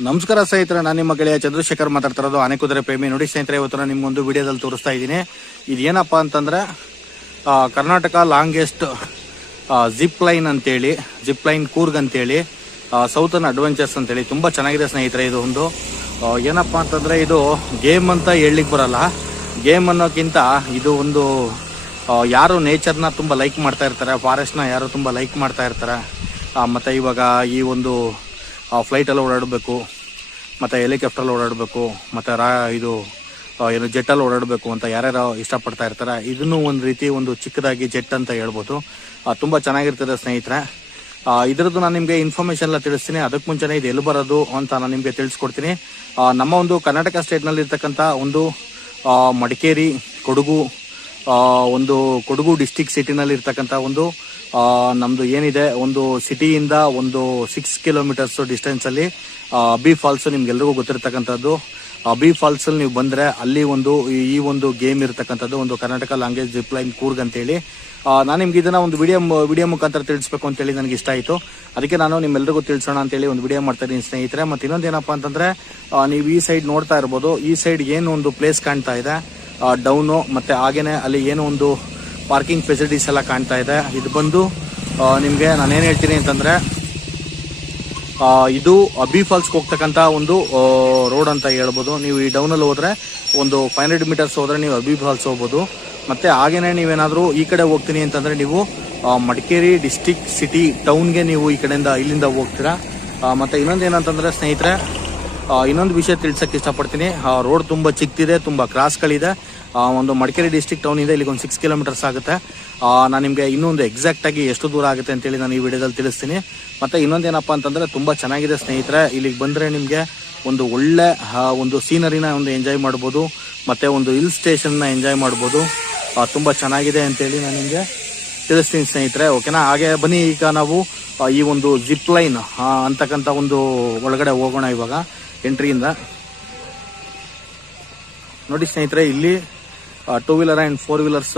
ನಮಸ್ಕಾರ ಸ್ನೇಹಿತರೆ, ನಾನು ನಿಮ್ಮ ಗೆಳೆಯ ಚಂದ್ರಶೇಖರ್ ಮಾತಾಡ್ತಿರೋದು ಆನೆಕುದುರೆ ಪ್ರೇಮಿ. ನೋಡಿ ಸ್ನೇಹಿತರೆ, ಇವತ್ತು ನಾನು ನಿಮ್ಗೊಂದು ವಿಡಿಯೋದಲ್ಲಿ ತೋರಿಸ್ತಾ ಇದ್ದೀನಿ. ಇದೇನಪ್ಪ ಅಂತಂದ್ರೆ ಕರ್ನಾಟಕ ಲಾಂಗೆಸ್ಟ್ ಜಿಪ್ ಲೈನ್ ಅಂತೇಳಿ, ಜಿಪ್ ಲೈನ್ ಕೂರ್ಗ್ ಅಂತೇಳಿ, ಸೌತರ್ನ್ ಅಡ್ವೆಂಚರ್ಸ್ ಅಂತೇಳಿ ತುಂಬ ಚೆನ್ನಾಗಿದೆ ಸ್ನೇಹಿತರೆ. ಇದು ಒಂದು ಏನಪ್ಪ ಅಂತಂದ್ರೆ ಇದು ಗೇಮ್ ಅಂತ ಹೇಳಲಿಕ್ಕೆ ಬರಲ್ಲ. ಗೇಮ್ ಅನ್ನೋಕ್ಕಿಂತ ಇದು ಒಂದು ಯಾರು ನೇಚರ್ನ ತುಂಬ ಲೈಕ್ ಮಾಡ್ತಾ ಇರ್ತಾರೆ, ಫಾರೆಸ್ಟ್ನ ಯಾರು ತುಂಬ ಲೈಕ್ ಮಾಡ್ತಾ ಇರ್ತಾರೆ, ಮತ್ತು ಇವಾಗ ಈ ಒಂದು ಫ್ಲೈಟಲ್ಲಿ ಓಡಾಡಬೇಕು, ಮತ್ತು ಹೆಲಿಕಾಪ್ಟ್ರಲ್ಲಿ ಓಡಾಡಬೇಕು, ಮತ್ತು ಇದು ಏನು ಜೆಟ್ಟಲ್ಲಿ ಓಡಾಡಬೇಕು ಅಂತ ಯಾರ್ಯಾರು ಇಷ್ಟಪಡ್ತಾ ಇರ್ತಾರೆ, ಇದನ್ನು ಒಂದು ರೀತಿ ಒಂದು ಚಿಕ್ಕದಾಗಿ ಜೆಟ್ ಅಂತ ಹೇಳ್ಬೋದು. ತುಂಬ ಚೆನ್ನಾಗಿರ್ತದೆ ಸ್ನೇಹಿತರೆ. ಇದರದ್ದು ನಾನು ನಿಮಗೆ ಇನ್ಫಾರ್ಮೇಷನ್ ಎಲ್ಲ ತಿಳಿಸ್ತೀನಿ. ಅದಕ್ಕೆ ಮುಂಚೆನೇ ಇದು ಎಲ್ಲಿ ಬರೋದು ಅಂತ ನಾನು ನಿಮಗೆ ತಿಳಿಸ್ಕೊಡ್ತೀನಿ. ನಮ್ಮ ಒಂದು ಕರ್ನಾಟಕ ಸ್ಟೇಟ್ನಲ್ಲಿ ಇರ್ತಕ್ಕಂಥ ಒಂದು ಮಡಿಕೇರಿ, ಕೊಡಗು ಡಿಸ್ಟಿಕ್ ಸಿಟಿನಲ್ಲಿ ಇರ್ತಕ್ಕಂಥ ಒಂದು ನಮ್ಮದು ಏನಿದೆ, ಒಂದು ಸಿಟಿಯಿಂದ ಒಂದು 6 ಕಿಲೋಮೀಟರ್ಸ್ ಡಿಸ್ಟೆನ್ಸಲ್ಲಿ ಅಬ್ಬಿ ಫಾಲ್ಸ್, ನಿಮ್ಗೆಲ್ರಿಗೂ ಗೊತ್ತಿರ್ತಕ್ಕಂಥದ್ದು. ಅಬ್ಬಿ ಫಾಲ್ಸಲ್ಲಿ ನೀವು ಬಂದರೆ ಅಲ್ಲಿ ಈ ಒಂದು ಗೇಮ್ ಇರ್ತಕ್ಕಂಥದ್ದು, ಒಂದು Karnataka longest zip line Coorg ಅಂತೇಳಿ. ನಾನು ನಿಮ್ಗೆ ಇದನ್ನು ಒಂದು ವಿಡಿಯೋ ಮುಖಾಂತರ ತಿಳಿಸ್ಬೇಕು ಅಂತೇಳಿ ನನಗೆ ಇಷ್ಟ ಆಯಿತು. ಅದಕ್ಕೆ ನಾನು ನಿಮ್ಮೆಲ್ಲರಿಗೂ ತಿಳಿಸೋಣ ಅಂತೇಳಿ ಒಂದು ವಿಡಿಯೋ ಮಾಡ್ತಾ ಇದ್ದೀನಿ ಸ್ನೇಹಿತರೆ. ಮತ್ತು ಇನ್ನೊಂದು ಏನಪ್ಪ ಅಂತಂದರೆ, ನೀವು ಈ ಸೈಡ್ ನೋಡ್ತಾ ಇರ್ಬೋದು, ಈ ಸೈಡ್ ಏನು ಒಂದು ಪ್ಲೇಸ್ ಕಾಣ್ತಾ ಇದೆ ಡೌನು, ಮತ್ತು ಹಾಗೇನೆ ಅಲ್ಲಿ ಏನೋ ಒಂದು ಪಾರ್ಕಿಂಗ್ ಫೆಸಿಲಿಟೀಸ್ ಎಲ್ಲ ಕಾಣ್ತಾ ಇದೆ. ಇದು ಬಂದು ನಿಮಗೆ ನಾನೇನು ಹೇಳ್ತೀನಿ ಅಂತಂದರೆ, ಇದು ಅಬ್ಬಿ ಫಾಲ್ಸ್ಗೆ ಹೋಗ್ತಕ್ಕಂಥ ಒಂದು ರೋಡ್ ಅಂತ ಹೇಳ್ಬೋದು. ನೀವು ಈ ಡೌನಲ್ಲಿ ಹೋದರೆ ಒಂದು 500 ಮೀಟರ್ಸ್ ಹೋದರೆ ನೀವು ಅಬ್ಬಿ ಫಾಲ್ಸ್ ಹೋಗ್ಬೋದು. ಮತ್ತು ಹಾಗೇನೆ ನೀವೇನಾದರೂ ಈ ಕಡೆ ಹೋಗ್ತೀನಿ ಅಂತಂದರೆ ನೀವು ಮಡಿಕೇರಿ ಡಿಸ್ಟಿಕ್ ಸಿಟಿ ಟೌನ್ಗೆ ನೀವು ಈ ಕಡೆಯಿಂದ ಇಲ್ಲಿಂದ ಹೋಗ್ತೀರಾ. ಮತ್ತು ಇನ್ನೊಂದು ಏನಂತಂದರೆ ಸ್ನೇಹಿತರೆ, ಇನ್ನೊಂದು ವಿಷಯ ತಿಳಿಸೋಕ್ಕೆ ಇಷ್ಟಪಡ್ತೀನಿ. ರೋಡ್ ತುಂಬ ಚಿಕ್ಕದಿದೆ, ತುಂಬ ಕ್ರಾಸ್ಗಳಿದೆ. ಒಂದು ಮಡಿಕೇರಿ ಡಿಸ್ಟಿಕ್ ಟೌನ್ ಇದೆ, ಇಲ್ಲಿಗೆ ಒಂದು 6 ಕಿಲೋಮೀಟರ್ಸ್ ಆಗುತ್ತೆ. ನಾನು ನಿಮಗೆ ಇನ್ನೊಂದು ಎಕ್ಸಾಕ್ಟಾಗಿ ಎಷ್ಟು ದೂರ ಆಗುತ್ತೆ ಅಂತೇಳಿ ನಾನು ಈ ವಿಡಿಯೋದಲ್ಲಿ ತಿಳಿಸ್ತೀನಿ. ಮತ್ತು ಇನ್ನೊಂದೇನಪ್ಪ ಅಂತಂದರೆ, ತುಂಬ ಚೆನ್ನಾಗಿದೆ ಸ್ನೇಹಿತರೆ. ಇಲ್ಲಿಗೆ ಬಂದರೆ ನಿಮಗೆ ಒಂದು ಒಳ್ಳೆ ಒಂದು ಸೀನರಿನ ಒಂದು ಎಂಜಾಯ್ ಮಾಡ್ಬೋದು, ಮತ್ತು ಒಂದು ಹಿಲ್ ಸ್ಟೇಷನ್ನ ಎಂಜಾಯ್ ಮಾಡ್ಬೋದು. ತುಂಬ ಚೆನ್ನಾಗಿದೆ ಅಂತೇಳಿ ನಾನು ನಿಮಗೆ ತಿಳಿಸ್ತೀನಿ ಸ್ನೇಹಿತರೆ, ಓಕೆನಾ? ಹಾಗೆ ಬನ್ನಿ, ಈಗ ನಾವು ಈ ಒಂದು ಜಿಪ್ ಲೈನ್ ಅಂತಕ್ಕಂಥ ಒಂದು ಒಳಗಡೆ ಹೋಗೋಣ. ಇವಾಗ ಎಂಟ್ರಿಯಿಂದ ನೋಡಿ ಸ್ನೇಹಿತರೆ, ಇಲ್ಲಿ 2 wheeler and 4 wheelers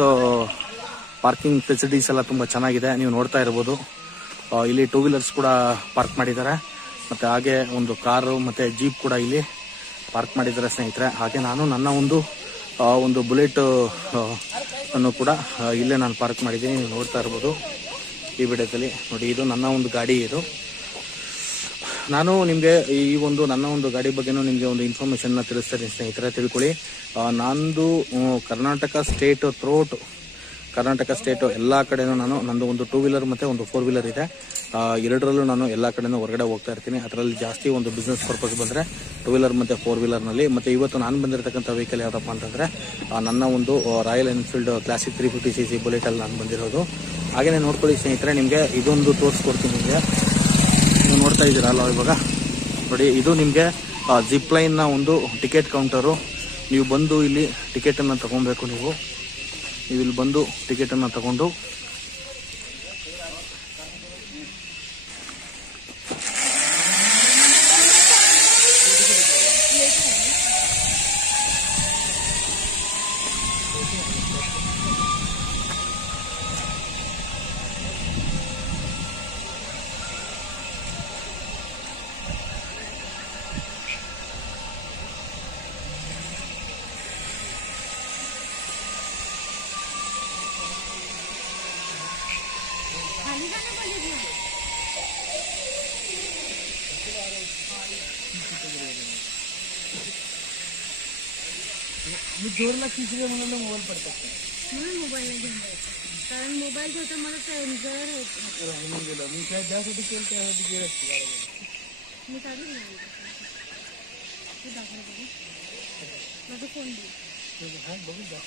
parking facilities ಎಲ್ಲ ತುಂಬ ಚೆನ್ನಾಗಿದೆ. ನೀವು ನೋಡ್ತಾ ಇರ್ಬೋದು, ಇಲ್ಲಿ 2 ವೀಲರ್ಸ್ ಕೂಡ ಪಾರ್ಕ್ ಮಾಡಿದ್ದಾರೆ, ಮತ್ತು ಹಾಗೆ ಒಂದು ಕಾರು ಮತ್ತು ಜೀಪ್ ಕೂಡ ಇಲ್ಲಿ ಪಾರ್ಕ್ ಮಾಡಿದ್ದಾರೆ ಸ್ನೇಹಿತರೆ. ಹಾಗೆ ನಾನು ನನ್ನ ಒಂದು ಬುಲೆಟ್ ಅನ್ನು ಕೂಡ ಇಲ್ಲೇ ನಾನು ಪಾರ್ಕ್ ಮಾಡಿದ್ದೀನಿ. ನೀವು ನೋಡ್ತಾ ಇರ್ಬೋದು ಈ ವಿಡಿಯೋದಲ್ಲಿ. ನೋಡಿ, ಇದು ನನ್ನ ಒಂದು ಗಾಡಿ. ಇದು ನಾನು ನಿಮಗೆ ನನ್ನ ಒಂದು ಗಾಡಿ ಬಗ್ಗೆನೂ ನಿಮಗೆ ಒಂದು ಇನ್ಫಾರ್ಮೇಷನ್ನ ತಿಳಿಸ್ತೀನಿ ಸ್ನೇಹಿತರೆ, ತಿಳ್ಕೊಳ್ಳಿ. ನಂದು Karnataka state throughout Karnataka state ಎಲ್ಲ ಕಡೆನೂ ನಂದು ಒಂದು 2 ವೀಲರ್ ಮತ್ತು ಒಂದು 4 ವೀಲರ್ ಇದೆ. ಎರಡರಲ್ಲೂ ನಾನು ಎಲ್ಲ ಕಡೆನೂ ಹೊರಗಡೆ ಹೋಗ್ತಾ ಇರ್ತೀನಿ. ಅದರಲ್ಲಿ ಜಾಸ್ತಿ ಒಂದು ಬಿಸ್ನೆಸ್ ಪರ್ಪಸ್ ಬಂದರೆ 2 ವೀಲರ್ ಮತ್ತು 4 ವೀಲರ್ನಲ್ಲಿ. ಮತ್ತು ಇವತ್ತು ನಾನು ಬಂದಿರತಕ್ಕಂಥ ವೆಹಿಕಲ್ ಯಾವುದಪ್ಪ ಅಂತಂದರೆ, ನನ್ನ ಒಂದು ರಾಯಲ್ ಎನ್ಫೀಲ್ಡ್ ಕ್ಲಾಸಿಕ್ 350cc ಬುಲೆಟಲ್ಲಿ ನಾನು ಬಂದಿರೋದು. ಹಾಗೆಯೇ ನೋಡ್ಕೊಳ್ಳಿ ಸ್ನೇಹಿತರೆ, ನಿಮಗೆ ಇದೊಂದು ತೋರಿಸ್ಕೊಡ್ತೀನಿ. ನಿಮಗೆ ನೀವು ನೋಡ್ತಾ ಇದ್ದೀರಲ್ಲ ಇವಾಗ, ನೋಡಿ, ಇದು ನಿಮಗೆ ಜಿಪ್ ಲೈನ್ನ ಒಂದು ಟಿಕೆಟ್ ಕೌಂಟರು. ನೀವು ಬಂದು ಇಲ್ಲಿ ಟಿಕೆಟನ್ನು ತೊಗೊಬೇಕು. ನೀವು ಇಲ್ಲಿ ಬಂದು ಟಿಕೆಟನ್ನು ತಗೊಂಡು जोरला तिसऱ्या मुलांना मोबाईल पडतात म्हणून मोबाईल नाही घेऊन जायचं, कारण मोबाईल ठेवता मला जर राहून गेलं. मी काय ज्यासाठी केलं त्यासाठी गेलं असतं. मी काढून नाही दाखवलं माझा फोन दे. हा बघू द्या.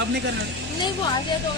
अब नहीं करना, नहीं वो आ गया तो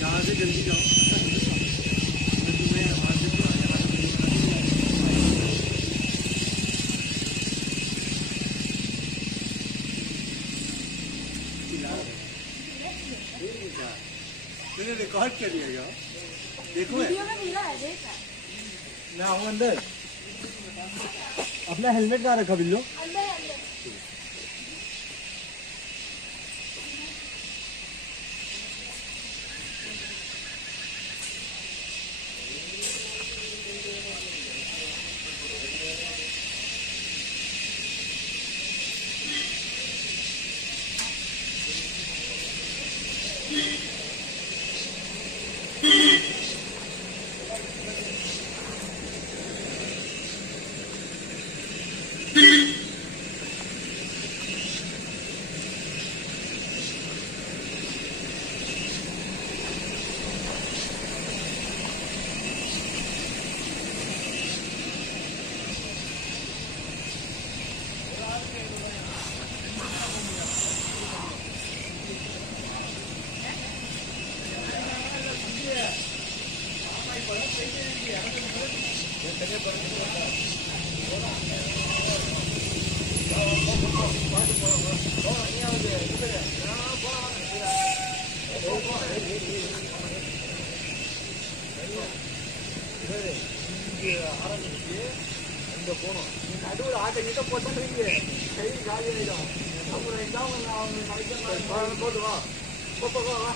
यहाँ से जल्दी जाओ तुम्हें मैंने रिकॉर्ड कर लिया देखो वीडियो में मिला है देखा मैं आऊँ अंदर अपना हेलमेट कहाँ रखा बिल्लो अंदर अंदर நடுவில் ஆட்டை கிட்ட போட்டு கை காலி ஆயிடும் அப்புறம் எக்ஸாம் போட்டு வா வா வா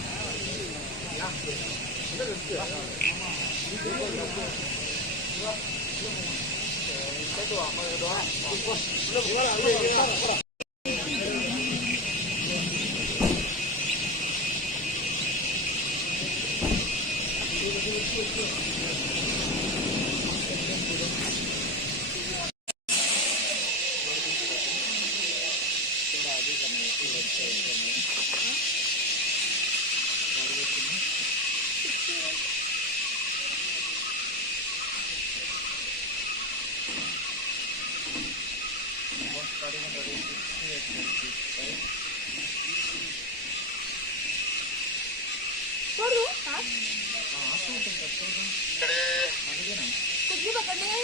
कुछ भी पकड़ने है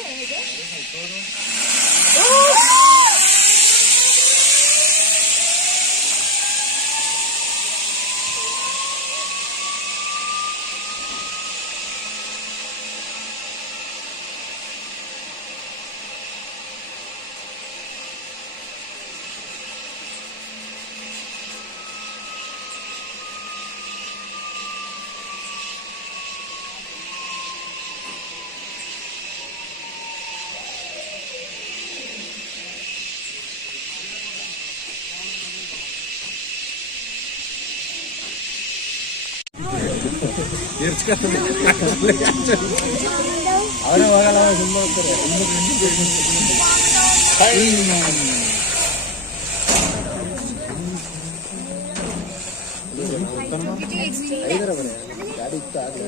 ಅವರೇ ಹೋಗಲ್ಲ, ಸುಮ್ಮನೆ ಹೋಗ್ತಾರೆ. ಗಾಡಿ ಇತ್ತು ಆಗ್ಲೇ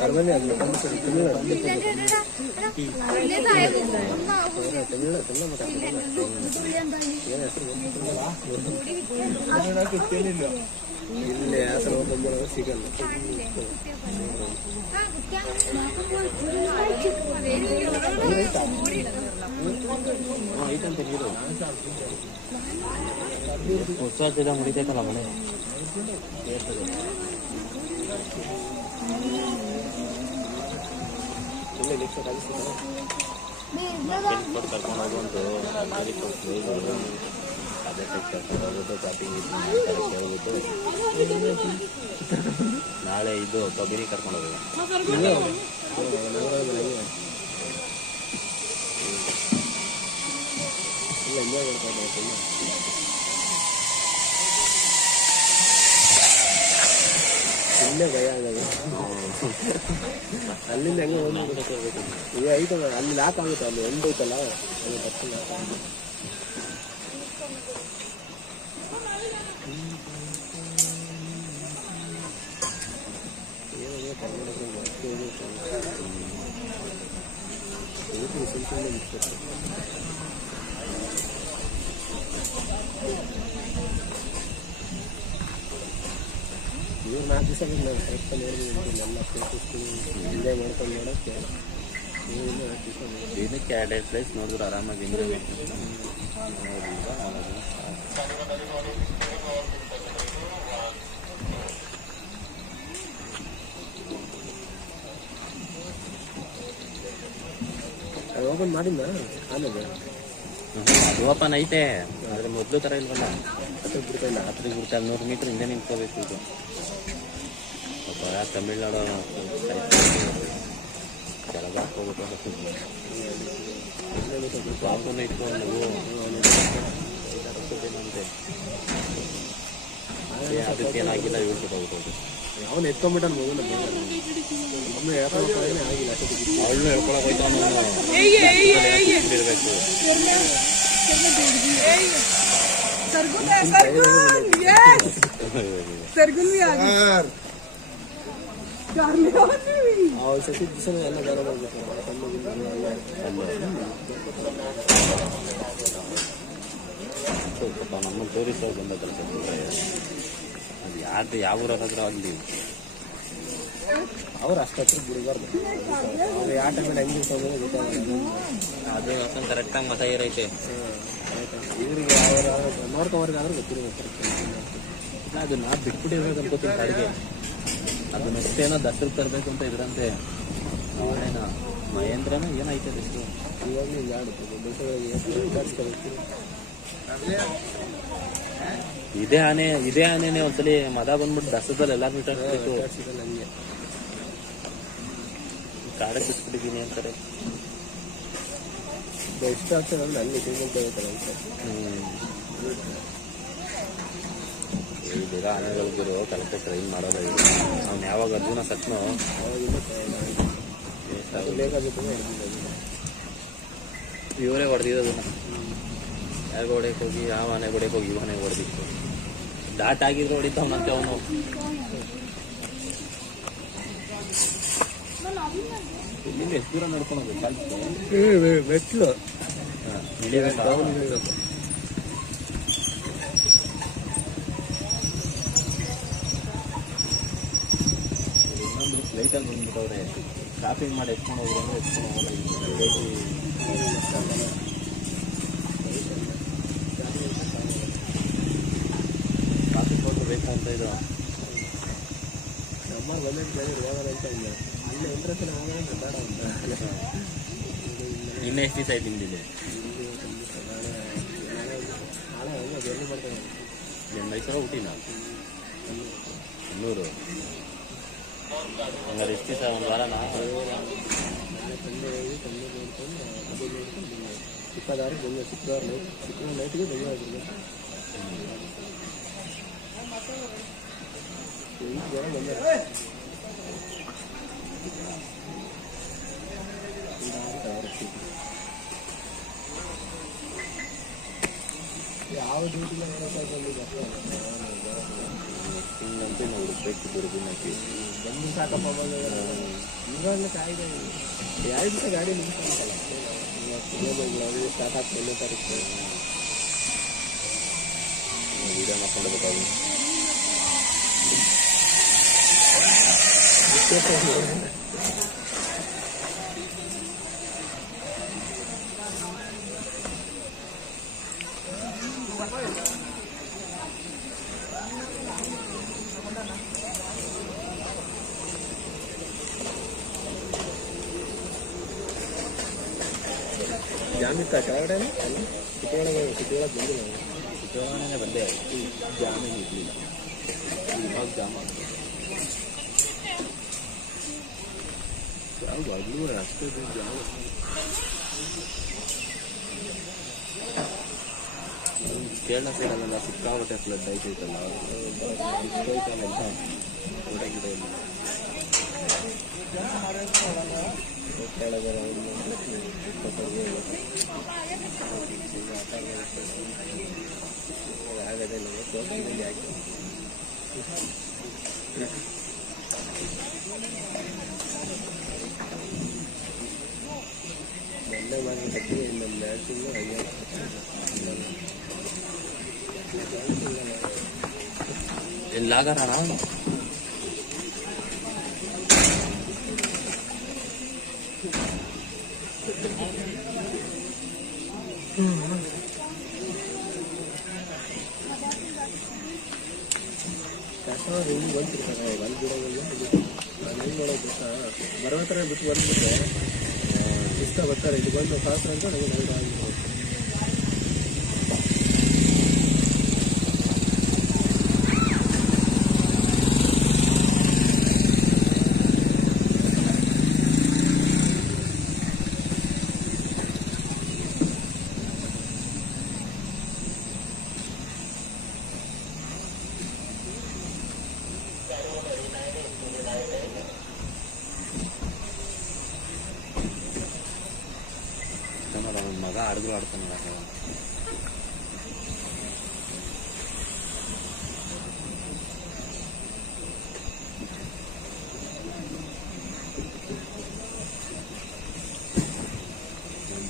ಕರ್ಮನೇ ಆಗಲಿ ಇಲ್ಲಿ ಹೆಸರು ಸಿಗಲ್ಲ. ಐತಂತೆ ನೀರು ಹೊಸ ಜನ ಮುಡಿತೈತಲ್ಲ ಮನೆ ಕರ್ಕೊಂಡು ಹೋಗುವಂತು ಅದೇ ಹೋಗ್ಬಿಟ್ಟು ಶಾಪಿಂಗ್ ಹೋಗ್ಬಿಟ್ಟು ನಾಳೆ ಇದು ಕಬಿನಿ ಕರ್ಕೊಂಡು ಹೋಗೋದು. ಎಂಜಾಯ್ ಮಾಡ್ಕೊಂಡು ಇಲ್ಲೇ ಭಯ ಆಗೋದು. ಅಲ್ಲಿಂದ ಹೆಂಗೆ ಹೋಗ್ಬೇಕು ಈಗ ಐತಲ್ಲ, ಅಲ್ಲಿ ಲಾಕ್ ಆಗುತ್ತೆ, ಅಲ್ಲಿ ಒಂದು ಐತಲ್ಲ ಅದು ಬರ್ತಿಲ್ಲ. ಇವ್ರು 4 ದಿವಸ ಕರೆಕ್ಟ್ ನೋಡಿದ್ವಿ ಎಲ್ಲ ಪ್ಲೇಸಸ್ ಎಂಜಾಯ್ ಮಾಡ್ಕೊಂಡು ನೋಡೋಕ್ಕೆ. ದಿನಕ್ಕೆ 2 ಪ್ಲೇಸ್ ನೋಡಿದ್ರು ಆರಾಮಾಗಿ ಎಂಜಾಯ್ ಮಾಡ್ಕೊಂಡು ಓಪನ್ ಮಾಡಿದ್ದ ಆಮೇಲೆ ಅದು ಓಪನ್ ಐತೆ, ಆದರೆ ಮೊದಲು ಥರ ಇಲ್ವಲ್ಲ. ಹತ್ತಿರ ಬಿಡ್ತಾಯಿಲ್ಲ, ಹತ್ತಿರ ಬಿಡ್ತಾರೆ 100 ಮೀಟ್ರ್ ಹಿಂದೆ ನಿಂತ್ಕೋಬೇಕು. ಇದು ತಮಿಳ್ನಾಡು ಕೆಳಗೆ ಹಾಕೋಬೇಕು. ವಾಪನ ಇಟ್ಕೊಂಡು ಅದಕ್ಕೇನಾಗಿಲ್ಲ ಹೇಳ್ಬೇಕಾಗುತ್ತೆ. ಅವನು ಎತ್ಕೊಂಡ್ಬಿಟ್ಟ ಅವಳು ಹೇಳ್ಕೊಳಕ್ ಹೋಯ್ತು. ನಮ್ಮ ಟೂರಿಸ್ಟ್ ಅವ್ರು ಬಂದ ಕೆಲಸ ಅದು ಯಾರು ಯಾವ ಊರಾದ್ರೂ ಅಲ್ಲಿ ಅವ್ರು ಅಷ್ಟತ್ರ ಬಿಡಬಾರ್ದು. ಅವ್ರು ಯಾವ ಟೈಮಲ್ಲಿ ಹೆಂಗೆ ಗೊತ್ತಾಗಲ್ಲ. ಅದೇ ಹೊಸ ಕರೆಕ್ಟಾಗಿ ಮತ ಇರೈತೆ. ಇವ್ರಿಗೆ ಅವ್ರ ನೋಡ್ಕೊಂಬರ್ಗಾದ್ರೆ ಗೊತ್ತಿರ್ಬೇಕು. ಅದು ನಾ ಬಿಟ್ಬಿಟ್ಟಿರ್ಬೇಕು ಅನ್ಕೋತೀನಿ ಅಡುಗೆ. ಅದು ನೆಕ್ಸ್ಟ್ ಏನೋ ದಸರಿಗೆ ತರಬೇಕು ಅಂತ ಇದ್ರಂತೆ. ಅವನೇನ ಮಹೇಂದ್ರನ ಏನೈತೆ ಎಷ್ಟು ಇವಾಗಲೂ ಹಿಂಗೆ ಆಡುತ್ತೆ. ಇದೇ ಆನೆನೆ ಒಂದ್ಸಲಿ ಮದ ಬಂದ್ಬಿಟ್ಟು ದಸರದಲ್ಲಿ ಎಲ್ಲಾರು ಬಿಟ್ಟು ಕಾಡೆ ಬಿಟ್ಬಿಟ್ಟಿದ್ದೀನಿ ಅಂತಾರೆ. ಎಷ್ಟು ಆಗ್ತದೆ ಅಂದ್ರೆ ಅಲ್ಲಿ ಈಗ ಆನೆಗಳಿದ್ರು ಕರೆಕ್ಟಾಗಿ ಟ್ರೈನ್ ಮಾಡೋದ. ಅವ್ನು ಯಾವಾಗ ಅರ್ಜುನ ಸತ್ನೋ ಇವರೇ ಹೊಡೆದಿರೋದು. ಯಾವ ಹೊಡೆಯಕ್ಕೆ ಹೋಗಿ ಯಾವ ಆನೆ ಹೊಡೆಯಕ್ಕೆ ಹೋಗಿ ಇವನೇ ಹೊಡೆದಿತ್ತು. ಡಾಟ್ ಆಗಿದ್ರು ಹೊಡಿತಾವನಂತೆ ಅವನು. ಇಲ್ಲಿಂದ ಎಷ್ಟು ದೂರ ನಡ್ಕೊಂಡು ಮೆಟ್ಲು ಇನ್ನೊಂದು ಫ್ಲೈಟಲ್ಲಿ ಬಂದ್ಬಿಟ್ಟವ್ರೆ. ಶಾಪಿಂಗ್ ಮಾಡಿ ಎತ್ಕೊಂಡು ಹೋಗೋದು ಎತ್ಕೊಂಡು ಹೋಗೋದು. ಟ್ರಾಫಿಕ್ ಹೋದ್ರೆ ಬೇಕಂತ ಇದು ನಮ್ಮ ಗೌರ್ಮೆಂಟ್ ಹೋಗೋದಂತ ಇಲ್ಲ. ಅಲ್ಲೇ ಇಂಟ್ರೆಸ್ಟ್ ಹೋಗೋದಂತ ಬೇಡ ಅಂತ. ಇನ್ನೂ ಎಷ್ಟು ದಿವಸ ಆಯ್ತು ನಿಮ್ದಿದೆ? ನಾಳೆ ಜರ್ನಿ ಮಾಡ್ತೇನೆ. ನಿಮ್ಮ ಮೈಸೂರು ಹುಟ್ಟಿನ 100 ಹಂಗಾರೆ ಎಷ್ಟು ದಿವಸ? ಒಂದು ವಾರನಾ? ಸಂಡೆ ಹೋಗಿ ಸಂಡೆ ನೋಡ್ಕೊಂಡು ಅದು ನೋಡ್ಕೊಂಡು ಬಂದೆ. 26 ಬಂದೆ. ಶುಕ್ರವಾರ ನೈಟ್ಗೆ ಬೆಂಗಳೂರು ಜನ ಬಂದೆ. ಯಾವ ಡ್ಯೂಟಿಗೆ ಹಿಂಗಂತೆ ನಾವು ಹುಡುಕ್ಬೇಕು ದುರ್ಬಿನಕ್ಕೆ ಬಂದು ಸಾಕಪ್ಪ ಇವಾಗಲೇ ಕಾಯ್ದೆ 2 ದಿವಸ ಗಾಡಿ ನಿಲ್ಸಲ್ಲ. ಇವತ್ತು ಸ್ಟಾರ್ಟ್ ಆಗ್ತದೆ 1ನೇ ತಾರೀಕು ವೀಡಿಯೋ ಮಾಡ್ಕೊಂಡ್ಬೇಕಾಗಿ ಜಾಮಿತ್ತ ಕೆಳಗಡೆ ಸಿಟಿಯೊಳಗೆ ಬಂದಿಲ್ಲ. ಸಿಟಿಯೊಳಗಡೆ ಬಂದೆ. ಜಾಮೀನು ಇರಲಿಲ್ಲ. ಇವಾಗ ಜಾಮ ಯಾವ ಬದಲು ಅಷ್ಟೇ ಜಾಮ ಕೇರಳ ಸೈಡಲ್ಲೆಲ್ಲ ಸಿಕ್ಕಾಪಟ್ಟೆ ಫ್ಲಡ್ ಆಯ್ತೈತಲ್ಲ. ಗಿಡ ಗಿಡ ಇಲ್ಲ. ಆಗದೆ ಮೊನ್ನೆ ಮಾಡಿ ಕಟ್ಟಿ ಇನ್ನೊಂದು 2 ತಿಂಗಳು ಎಲ್ಲಾಗಾರ ಹಿಂಗೆ ಬಂದಿರ್ತಾರೆ. ಒಂದು ಗಿಡಗಳು ನಾನು ಹೆಂಗೆ ಮಾಡೋದು ಗೊತ್ತಾ, ಬರೋ ಥರ ಬಿಟ್ಟು ಬಂದ್ಬಿಟ್ರೆ ಇಷ್ಟ ಬರ್ತಾರೆ. ಇದು ಬಂದು ಕಾಸು ಅಂತ ನನಗೆ ನೈಟ್ ಆಗಿರ್ಬೋದು. ನನ್ನ ಮಗ ಆಡಿದ್ರು ಆಡ್ತಾನೆ.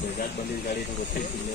ಬೆಳಗಾಟ್ ಬಂದಿದ್ದ ಗಾಡಿ ಗೊತ್ತಿಲ್ಲ.